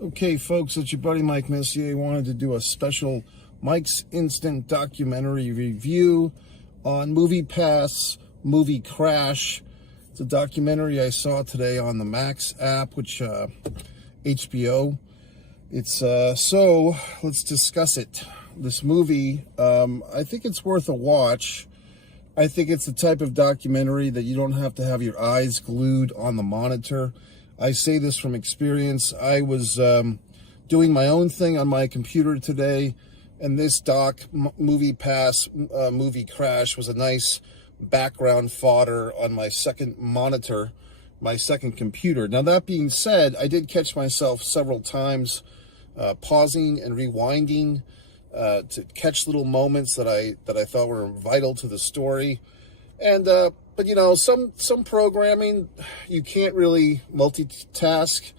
Okay, folks, it's your buddy Mike Messier. Wanted to do a special Mike's Instant documentary review on MoviePass Movie Crash. It's a documentary I saw today on the Max app, which HBO. It's so let's discuss it. This movie, I think it's worth a watch. I think it's the type of documentary that you don't have to have your eyes glued on the monitor. I say this from experience. I was doing my own thing on my computer today, and this MoviePass Movie Crash was a nice background fodder on my second monitor, my second computer. Now, that being said, I did catch myself several times pausing and rewinding to catch little moments that I thought were vital to the story. And but you know, some programming you can't really multitask,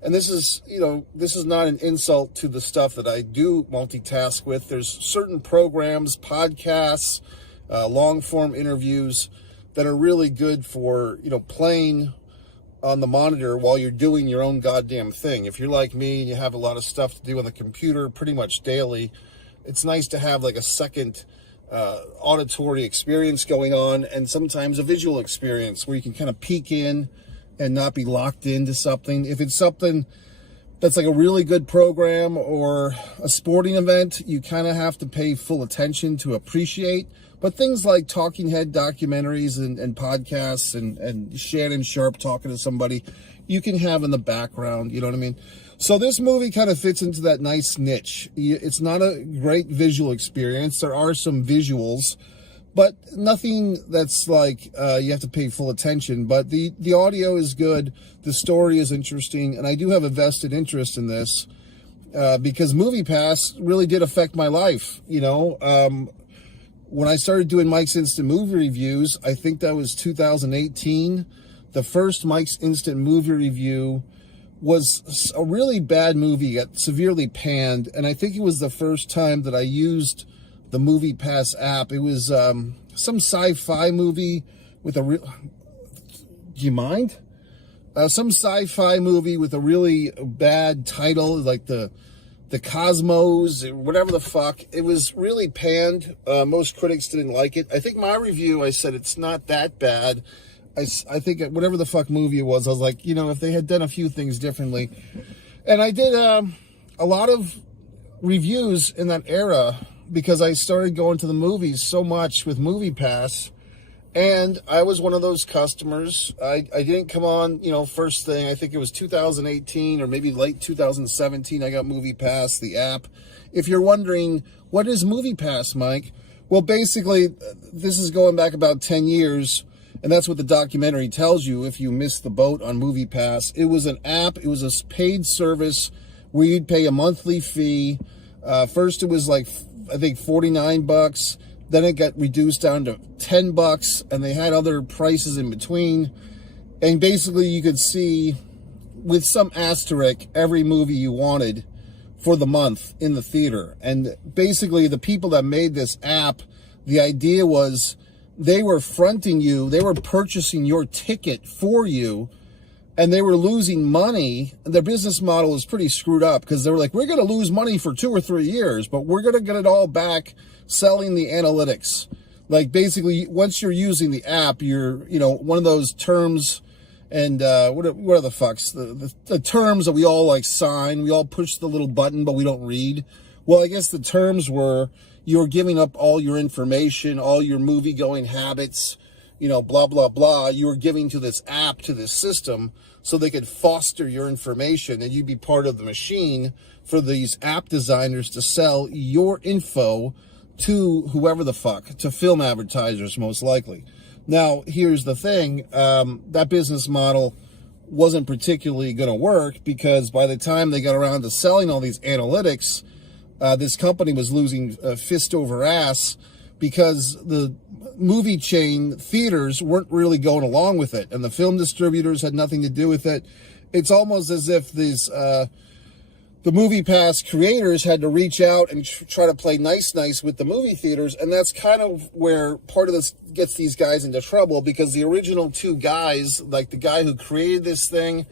and this is not an insult to the stuff that I do multitask with. There's certain programs, podcasts, long form interviews that are really good for playing on the monitor while you're doing your own goddamn thing. If you're like me and you have a lot of stuff to do on the computer pretty much daily, it's nice to have like a second auditory experience going on, and sometimes a visual experience where you can kind of peek in and not be locked into something. If it's something that's like a really good program or a sporting event, you kind of have to pay full attention to appreciate. But things like talking head documentaries and podcasts and Shannon Sharpe talking to somebody, you can have in the background, you know what I mean? So this movie kind of fits into that nice niche. It's not a great visual experience. There are some visuals, but nothing that's like you have to pay full attention. But the audio is good. The story is interesting. And I do have a vested interest in this because MoviePass really did affect my life. When I started doing Mike's Instant Movie Reviews, I think that was 2018. The first Mike's Instant Movie Review was a really bad movie, got severely panned, and I think it was the first time that I used the MoviePass app. It was some sci-fi movie with a real... Do you mind? Some sci-fi movie with a really bad title, like the Cosmos, whatever the fuck. It was really panned. Most critics didn't like it. I think my review, I said it's not that bad. I think whatever the fuck movie it was, I was like, if they had done a few things differently. And I did a lot of reviews in that era because I started going to the movies so much with MoviePass. And I was one of those customers. I didn't come on, first thing. I think it was 2018 or maybe late 2017. I got MoviePass, the app. If you're wondering, what is MoviePass, Mike? Well, basically, this is going back about 10 years. And that's what the documentary tells you if you missed the boat on MoviePass. It was an app. It was a paid service where you'd pay a monthly fee. First, it was like, I think, $49. Then it got reduced down to $10, and they had other prices in between. And basically, you could see, with some asterisk, every movie you wanted for the month in the theater. And basically, the people that made this app, the idea was they were fronting you, they were purchasing your ticket for you, and they were losing money. Their business model was pretty screwed up because they were like, we're going to lose money for 2 or 3 years, but we're going to get it all back selling the analytics. Like, basically, once you're using the app, you're, one of those terms and what are the fucks? The terms that we all like sign, we all push the little button, but we don't read. Well, I guess the terms were you're giving up all your information, all your movie-going habits, blah, blah, blah. You were giving to this app, to this system, so they could foster your information and you'd be part of the machine for these app designers to sell your info to whoever the fuck, to film advertisers most likely. Now, here's the thing. That business model wasn't particularly going to work because by the time they got around to selling all these analytics, this company was losing fist over ass because the movie chain theaters weren't really going along with it, and the film distributors had nothing to do with it. It's almost as if these the MoviePass creators had to reach out and try to play nice with the movie theaters, and that's kind of where part of this gets these guys into trouble because the original two guys, like the guy who created this thing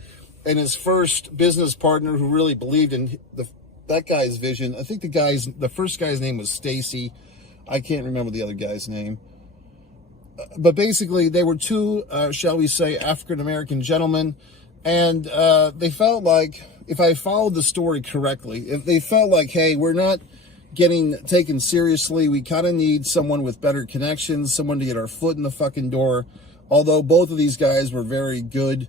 and his first business partner who really believed in that guy's vision. I think the first guy's name was Stacy. I can't remember the other guy's name. But basically, they were two, shall we say, African-American gentlemen, and they felt like, if I followed the story correctly, if they felt like, hey, we're not getting taken seriously, we kind of need someone with better connections, someone to get our foot in the fucking door. Although both of these guys were very good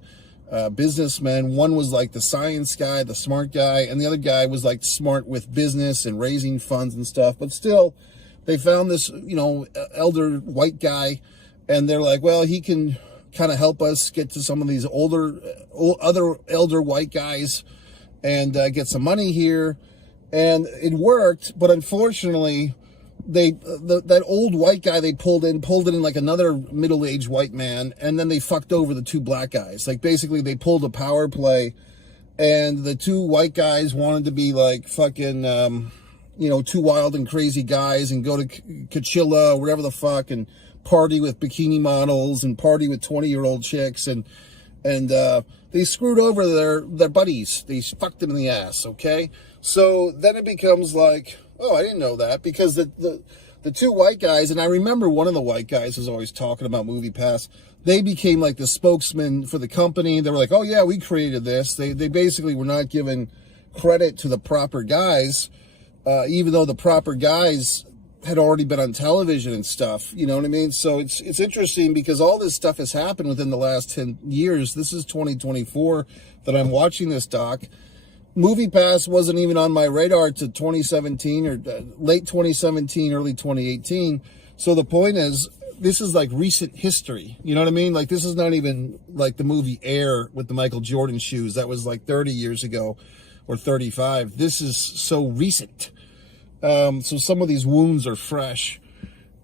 businessmen. One was like the science guy, the smart guy, and the other guy was like smart with business and raising funds and stuff. But still, they found this, elder white guy, and they're like, well, he can kind of help us get to some of these other elder white guys and get some money here. And it worked, but unfortunately, that old white guy they pulled it in like another middle-aged white man, and then they fucked over the two black guys. Like, basically, they pulled a power play, and the two white guys wanted to be like fucking, two wild and crazy guys and go to Coachella or whatever the fuck and party with bikini models and party with 20-year-old chicks, and they screwed over their buddies. They fucked them in the ass, okay? So then it becomes like, oh, I didn't know that, because the two white guys, and I remember one of the white guys was always talking about MoviePass. They became like the spokesman for the company. They were like, oh yeah, we created this. They basically were not giving credit to the proper guys, even though the proper guys had already been on television and stuff. You know what I mean? So it's interesting, because all this stuff has happened within the last 10 years. This is 2024 that I'm watching this doc. MoviePass wasn't even on my radar to 2017 or late 2017, early 2018. So the point is, this is like recent history. You know what I mean? Like, this is not even like the movie Air with the Michael Jordan shoes. That was like 30 years ago or 35. This is so recent. So some of these wounds are fresh.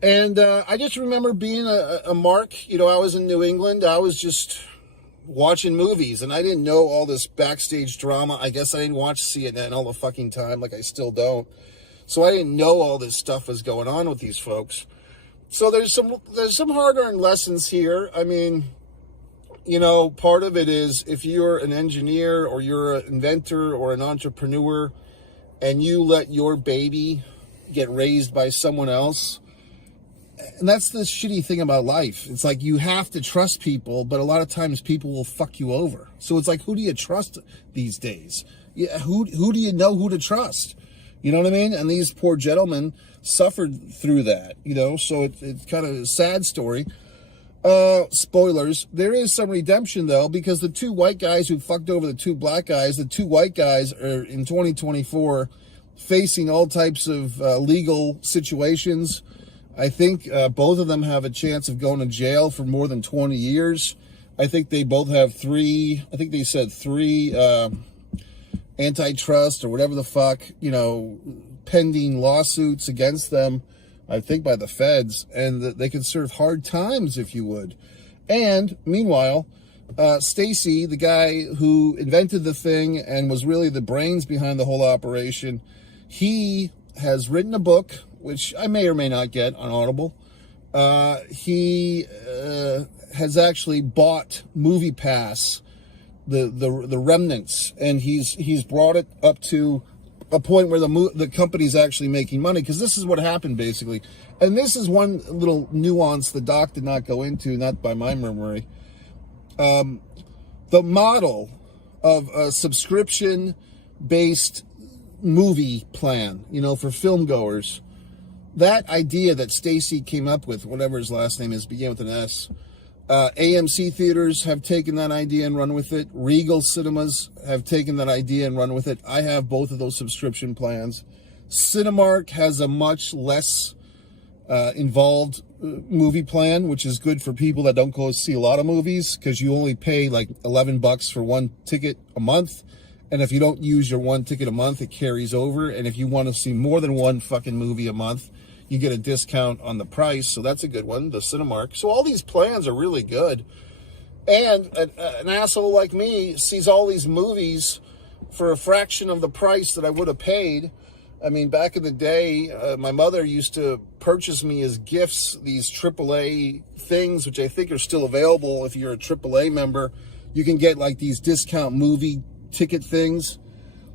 And I just remember being a mark. I was in New England. I was just watching movies, and I didn't know all this backstage drama. I guess I didn't watch CNN all the fucking time, like I still don't. So I didn't know all this stuff was going on with these folks. So there's some hard-earned lessons here. I mean, part of it is, if you're an engineer or you're an inventor or an entrepreneur and you let your baby get raised by someone else, and that's the shitty thing about life. It's like, you have to trust people, but a lot of times people will fuck you over. So it's like, who do you trust these days? Yeah, who do you know who to trust? You know what I mean? And these poor gentlemen suffered through that, so it's kind of a sad story. Spoilers. There is some redemption, though, because the two white guys who fucked over the two black guys, the two white guys are in 2024 facing all types of legal situations. I think both of them have a chance of going to jail for more than 20 years. I think they both have three antitrust or whatever the fuck, pending lawsuits against them, I think by the feds, and they could serve hard times, if you would. And meanwhile, Stacy, the guy who invented the thing and was really the brains behind the whole operation, he has written a book, which I may or may not get on Audible. He has actually bought MoviePass, the remnants, and he's brought it up to a point where the company's actually making money, because this is what happened basically. And this is one little nuance the doc did not go into, not by my memory. The model of a subscription-based movie plan, for film goers, that idea that Stacy came up with, whatever his last name is, began with an S. AMC theaters have taken that idea and run with it. Regal cinemas have taken that idea and run with it. I have both of those subscription plans. Cinemark has a much less involved movie plan, which is good for people that don't go see a lot of movies, because you only pay like $11 for one ticket a month. And if you don't use your one ticket a month, it carries over. And if you want to see more than one fucking movie a month, you get a discount on the price. So that's a good one, the Cinemark. So all these plans are really good. And an asshole like me sees all these movies for a fraction of the price that I would have paid. I mean, back in the day, my mother used to purchase me as gifts these AAA things, which I think are still available if you're a AAA member. You can get like these discount movie ticket things.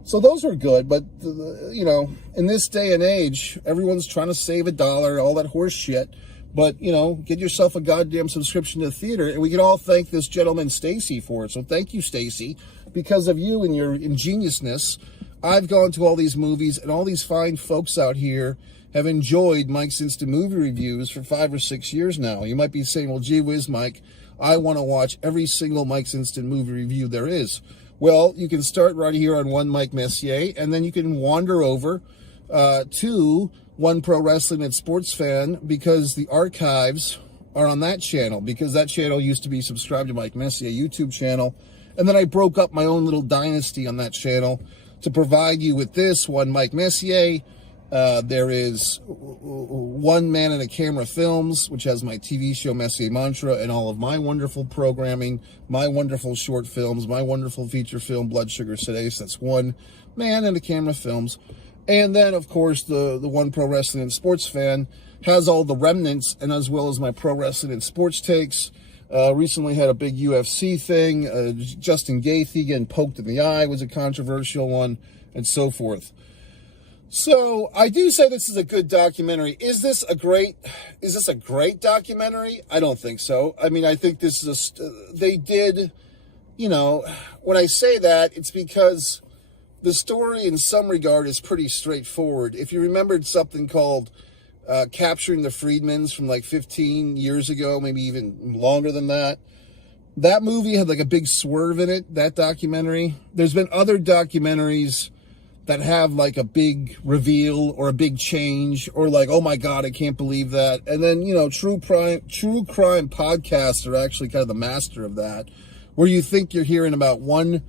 So those are good, but you know, in this day and age, everyone's trying to save $1, all that horse shit. But, you know, get yourself a goddamn subscription to the theater, and we can all thank this gentleman, Stacy, for it. So thank you, Stacy. Because of you and your ingeniousness, I've gone to all these movies, and all these fine folks out here have enjoyed Mike's Instant Movie Reviews for 5 or 6 years now. You might be saying, well, gee whiz, Mike, I want to watch every single Mike's Instant Movie Review there is. Well, you can start right here on One Mike Messier, and then you can wander over to One Pro Wrestling and Sports Fan, because the archives are on that channel, because that channel used to be subscribed to Mike Messier YouTube channel. And then I broke up my own little dynasty on that channel to provide you with this One Mike Messier. There is One Man and a Camera Films, which has my TV show Messier Mantra and all of my wonderful programming, my wonderful short films, my wonderful feature film Blood Sugar Sedace. That's One Man and a Camera Films. And then, of course, the One Pro Wrestling and Sports Fan has all the remnants, and as well as my pro wrestling and sports takes. Recently had a big UFC thing. Justin Gaethje getting poked in the eye was a controversial one, and so forth. So I do say this is a good documentary. Is this a great documentary? I don't think so. I mean, I think this is they did, you know, when I say that, it's because the story in some regard is pretty straightforward. If you remembered something called Capturing the Friedmans from like 15 years ago, maybe even longer than that, that movie had like a big swerve in it, that documentary. There's been other documentaries that have like a big reveal or a big change, or like, oh my God, I can't believe that. And then, you know, true crime podcasts are actually kind of the master of that, where you think you're hearing about one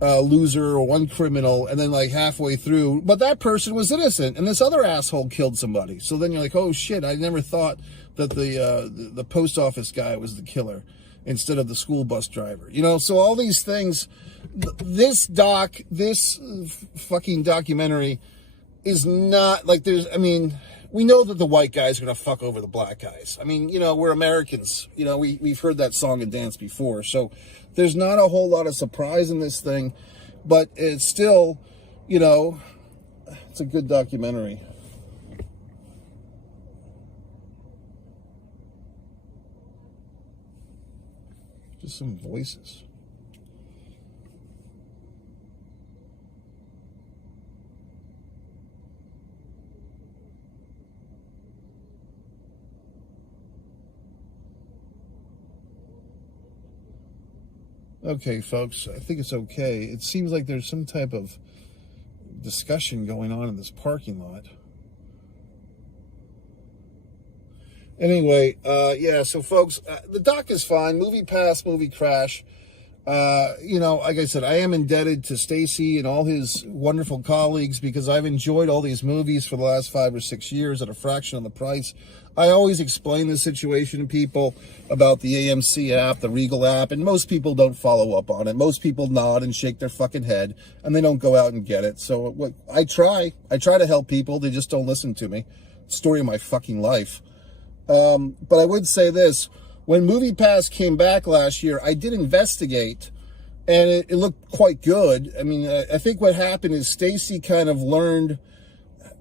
loser or one criminal, and then like halfway through, but that person was innocent and this other asshole killed somebody. So then you're like, oh shit, I never thought that the post office guy was the killer instead of the school bus driver. You know, so all these things, this fucking documentary is not like I mean, we know that the white guys are going to fuck over the black guys. I mean, you know, we're Americans. You know, we've heard that song and dance before. So there's not a whole lot of surprise in this thing, but it's still, you know, it's a good documentary. Just some voices. Okay, folks, I think it's okay. It seems like there's some type of discussion going on in this parking lot. Anyway, yeah, so folks, the doc is fine. Movie Pass, Movie Crash. You know, like I said, I am indebted to Stacy and all his wonderful colleagues, because I've enjoyed all these movies for the last 5 or 6 years at a fraction of the price. I always explain the situation to people about the AMC app, the Regal app, and most people don't follow up on it. Most people nod and shake their fucking head, and they don't go out and get it. So I try to help people. They just don't listen to me. Story of my fucking life. But I would say this. When Movie Pass came back last year, I did investigate, and it looked quite good. I mean, I think what happened is Stacy kind of learned,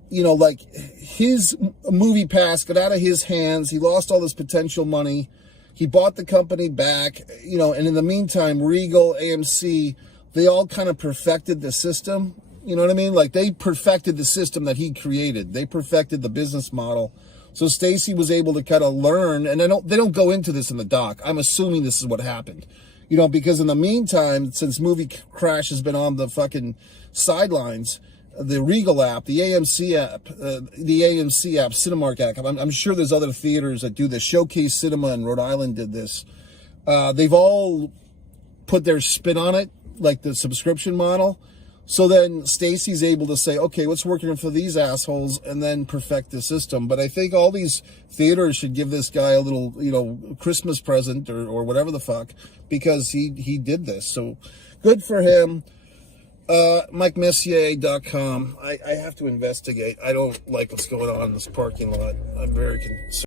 you know, like his Movie Pass got out of his hands. He lost all this potential money. He bought the company back, you know, and in the meantime, Regal, AMC, they all kind of perfected the system. You know what I mean? Like, they perfected the system that he created. They perfected the business model. So Stacy was able to kind of learn, and they don't go into this in the doc. I'm assuming this is what happened. You know, because in the meantime, since Movie Crash has been on the fucking sidelines, the Regal app, the AMC app, Cinemark app, I'm sure there's other theaters that do this. Showcase Cinema in Rhode Island did this. They've all put their spin on it, like the subscription model. So then Stacy's able to say, okay, what's working for these assholes, and then perfect the system. But I think all these theaters should give this guy a little, you know, Christmas present or whatever the fuck, because he did this. So good for him. MikeMessier.com. I have to investigate. I don't like what's going on in this parking lot. I'm very concerned.